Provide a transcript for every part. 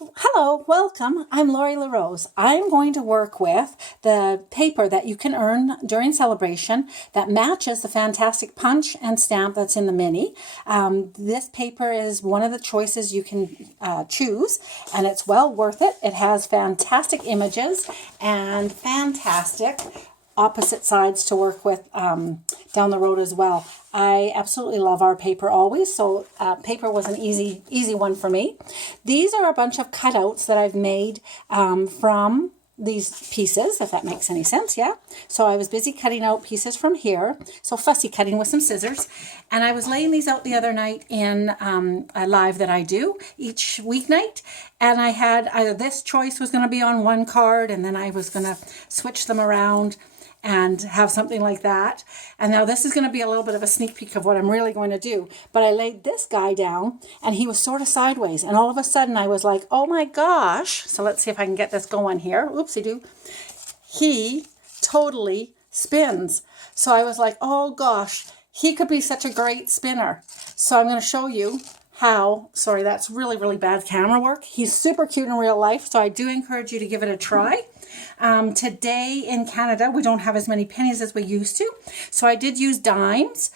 Hello, welcome. I'm Lori LaRose. I'm going to work with the paper that you can earn during celebration that matches the fantastic punch and stamp that's in the mini. This paper is one of the choices you can choose, and it's well worth it. It has fantastic images and fantastic opposite sides to work with down the road as well. I absolutely love our paper always, so paper was an easy one for me. These are a bunch of cutouts that I've made from these pieces, if that makes any sense, yeah? So I was busy cutting out pieces from here, so fussy cutting with some scissors, and I was laying these out the other night in a live that I do each weeknight, and I had this choice was going to be on one card, and then I was going to switch them around and have something like that. And now this is going to be a little bit of a sneak peek of what I'm really going to do. But I laid this guy down and he was sort of sideways. And all of a sudden I was like, oh my gosh. So let's see if I can get this going here. Oopsie-doo. He totally spins. So I was like, oh gosh, he could be such a great spinner. So I'm going to show you how, sorry, that's really bad camera work. He's super cute in real life, so I do encourage you to give it a try. Today in Canada, we don't have as many pennies as we used to, so I did use dimes.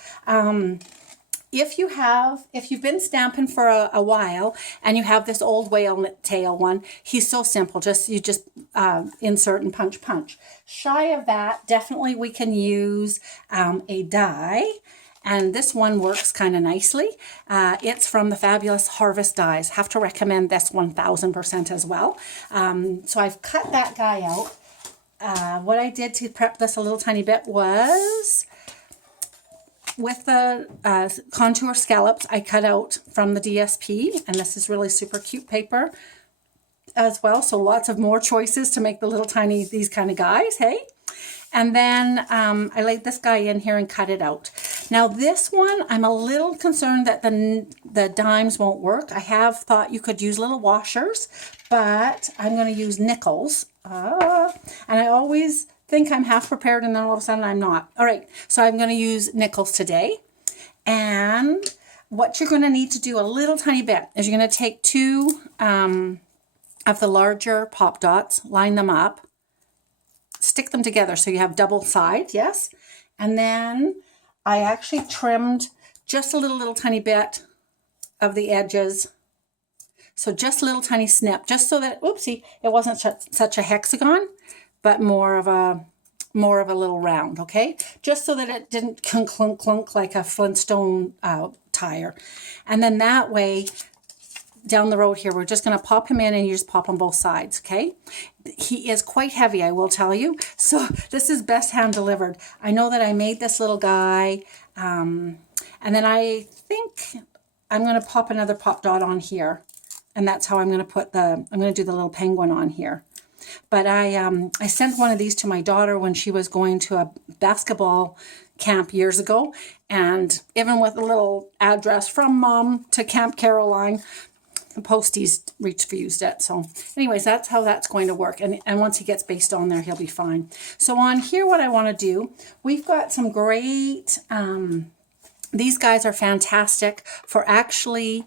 If you've been stamping for a while and you have this old whale tail one, he's so simple. You just insert and punch. Shy of that, definitely we can use a die. And this one works kind of nicely. It's from the Fabulous Harvest Dies. Have to recommend this 1000% as well. So I've cut that guy out. What I did to prep this a little tiny bit was with the contour scallops I cut out from the DSP. And this is really super cute paper as well. So lots of more choices to make the little tiny, these kind of guys, hey? And then I laid this guy in here and cut it out. Now this one, I'm a little concerned that the dimes won't work. I have thought you could use little washers, but I'm going to use nickels. And I always think I'm half prepared and then all of a sudden I'm not. All right, so I'm going to use nickels today. And what you're going to need to do a little tiny bit is you're going to take two of the larger pop dots, line them up, stick them together so you have double side, yes? And then I actually trimmed just a little tiny bit of the edges. So just a little tiny snip, just so that, oopsie, it wasn't such a hexagon, but more of a little round, okay? Just so that it didn't clunk like a Flintstone tire. And then that way, down the road here, we're just going to pop him in and you just pop on both sides, okay? He is quite heavy, I will tell you. So this is best hand delivered. I know that I made this little guy, and then I think I'm going to pop another pop dot on here. And that's how I'm going to do the little penguin on here. But I sent one of these to my daughter when she was going to a basketball camp years ago. And even with a little address from Mom to Camp Caroline, the posties refused it. So anyways, that's how that's going to work. And once he gets based on there, he'll be fine. So on here, what I want to do, we've got some great, these guys are fantastic for actually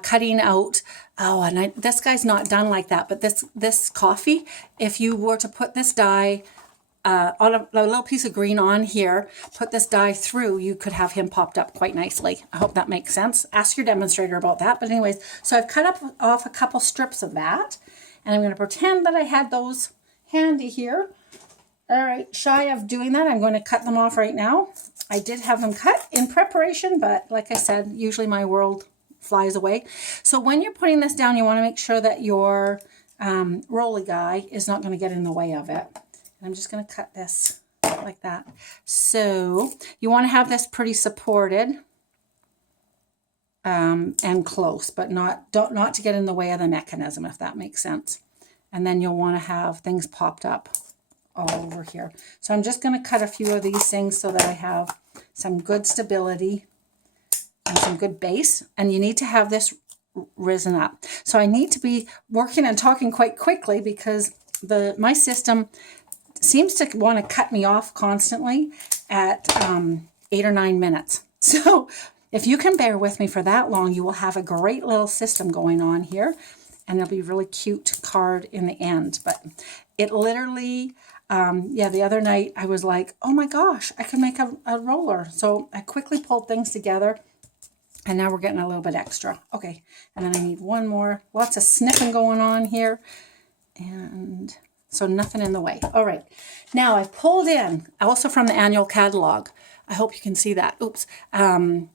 cutting out. Oh, and this guy's not done like that, but this coffee, if you were to put this die on a little piece of green on here, put this die through, you could have him popped up quite nicely. I hope that makes sense. Ask your demonstrator about that. But anyways, so I've cut off a couple strips of that, and I'm going to pretend that I had those handy here. All right, shy of doing that, I'm going to cut them off right now. I did have them cut in preparation, but like I said, usually my world flies away. So when you're putting this down, you want to make sure that your rolly guy is not going to get in the way of it. I'm just going to cut this like that. So you want to have this pretty supported and close, but not to get in the way of the mechanism, if that makes sense. And then you'll want to have things popped up all over here. So I'm just going to cut a few of these things so that I have some good stability and some good base. And you need to have this risen up. So I need to be working and talking quite quickly because my system seems to want to cut me off constantly at 8 or 9 minutes. So if you can bear with me for that long, you will have a great little system going on here. and it'll be a really cute card in the end. But it literally, yeah, the other night I was like, oh my gosh, I can make a roller. So I quickly pulled things together, and now we're getting a little bit extra. Okay, and then I need one more. Lots of sniffing going on here, and so nothing in the way. All right, now I've pulled in, also from the annual catalog. I hope you can see that. Oops.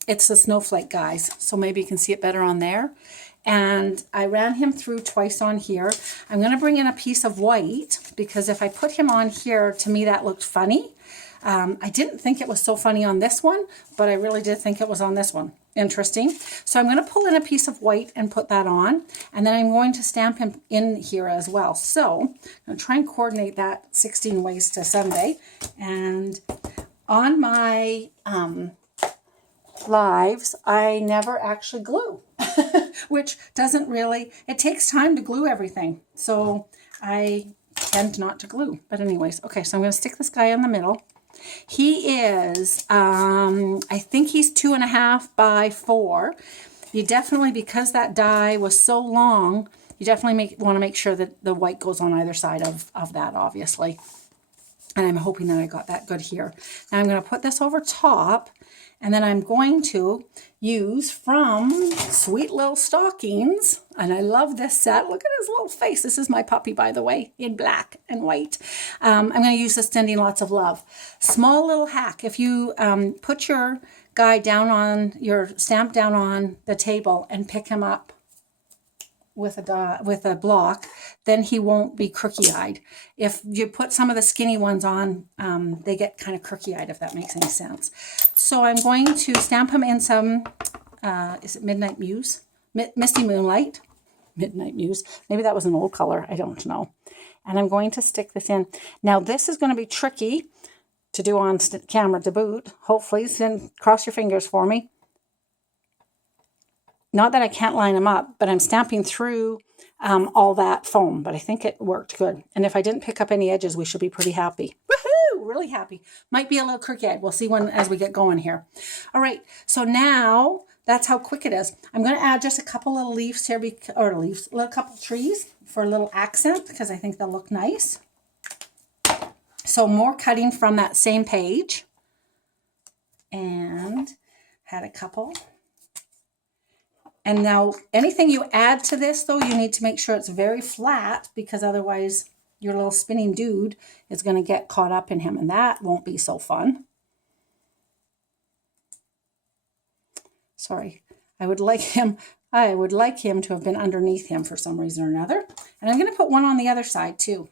It's the snowflake guys, so maybe you can see it better on there. And I ran him through twice on here. I'm going to bring in a piece of white, because if I put him on here, to me that looked funny. I didn't think it was so funny on this one, but I really did think it was on this one. Interesting. So I'm going to pull in a piece of white and put that on, and then I'm going to stamp him in here as well. So I'm going to try and coordinate that 16 ways to Sunday. And on my lives, I never actually glue, which doesn't really, it takes time to glue everything. So I tend not to glue. But anyways, okay, so I'm going to stick this guy in the middle. He is, I think he's 2.5 by 4. You definitely, because that die was so long, you definitely want to make sure that the white goes on either side of that, obviously. And I'm hoping that I got that good here. Now I'm going to put this over top, and then I'm going to use from Sweet Little Stockings. And I love this set. Look at his little face. This is my puppy, by the way, in black and white. I'm going to use this Sending Lots of Love. Small little hack. If you put your guy down on, your stamp down on the table and pick him up with a block, then he won't be crookey-eyed. If you put some of the skinny ones on, they get kind of crookey-eyed, if that makes any sense. So I'm going to stamp him in some, is it Midnight Muse? Misty Moonlight. Midnight Muse. Maybe that was an old color. I don't know. And I'm going to stick this in. Now this is going to be tricky to do on camera to boot. Hopefully, then cross your fingers for me. Not that I can't line them up, but I'm stamping through all that foam, but I think it worked good. And if I didn't pick up any edges, we should be pretty happy. Woohoo! Really happy. Might be a little crooked. We'll see as we get going here. All right, so now that's how quick it is. I'm going to add just a couple little leaves here, a couple trees for a little accent, because I think they'll look nice. So more cutting from that same page. And had a couple. And now anything you add to this, though, you need to make sure it's very flat, because otherwise your little spinning dude is going to get caught up in him, and that won't be so fun. Sorry. I would like him to have been underneath him for some reason or another. And I'm going to put one on the other side too.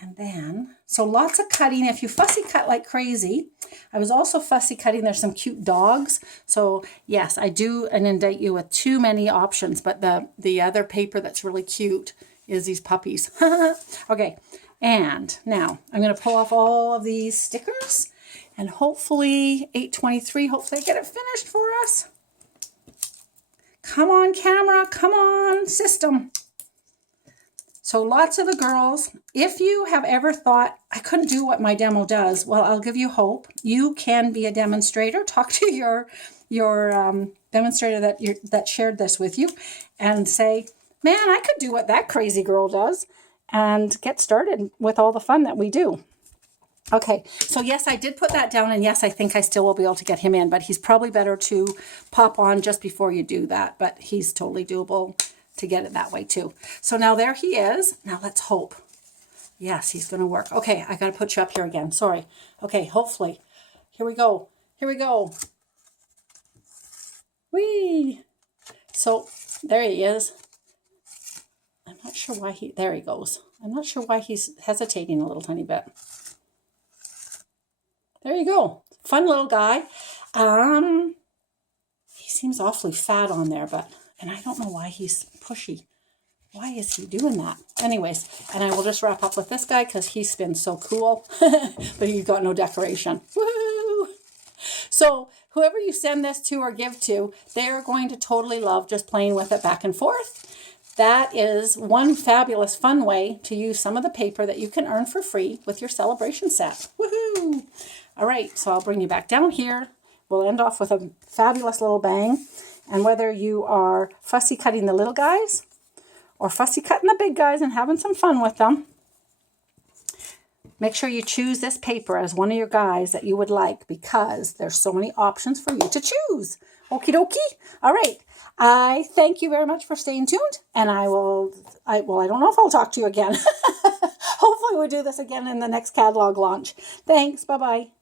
And then, so lots of cutting. If you fussy cut like crazy, I was also fussy cutting. There's some cute dogs. So yes, I do inundate you with too many options, but the other paper that's really cute is these puppies. Okay, and now I'm going to pull off all of these stickers, and hopefully 8:23, hopefully I get it finished for us. Come on, camera. Come on, system. So lots of the girls, if you have ever thought, I couldn't do what my demo does, well, I'll give you hope. You can be a demonstrator. Talk to your demonstrator that shared this with you and say, man, I could do what that crazy girl does, and get started with all the fun that we do. Okay, so yes, I did put that down, and yes, I think I still will be able to get him in, but he's probably better to pop on just before you do that, but he's totally doable to get it that way too. So now there he is. Now let's hope. Yes, he's going to work. Okay, I got to put you up here again. Sorry. Okay, hopefully. Here we go. Here we go. Whee! So there he is. I'm not sure why there he goes. I'm not sure why he's hesitating a little tiny bit. There you go. Fun little guy. He seems awfully fat on there, and I don't know why he's pushy. Why is he doing that? Anyways, and I will just wrap up with this guy because he's been so cool, but he's got no decoration. Woo! So whoever you send this to or give to, they're going to totally love just playing with it back and forth. That is one fabulous fun way to use some of the paper that you can earn for free with your Sale-a-bration set. Woohoo! All right, so I'll bring you back down here. We'll end off with a fabulous little bang. And whether you are fussy cutting the little guys, or fussy cutting the big guys and having some fun with them, make sure you choose this paper as one of your guys that you would like, because there's so many options for you to choose. Okie dokie. All right. I thank you very much for staying tuned, and I don't know if I'll talk to you again. Hopefully we'll do this again in the next catalog launch. Thanks. Bye-bye.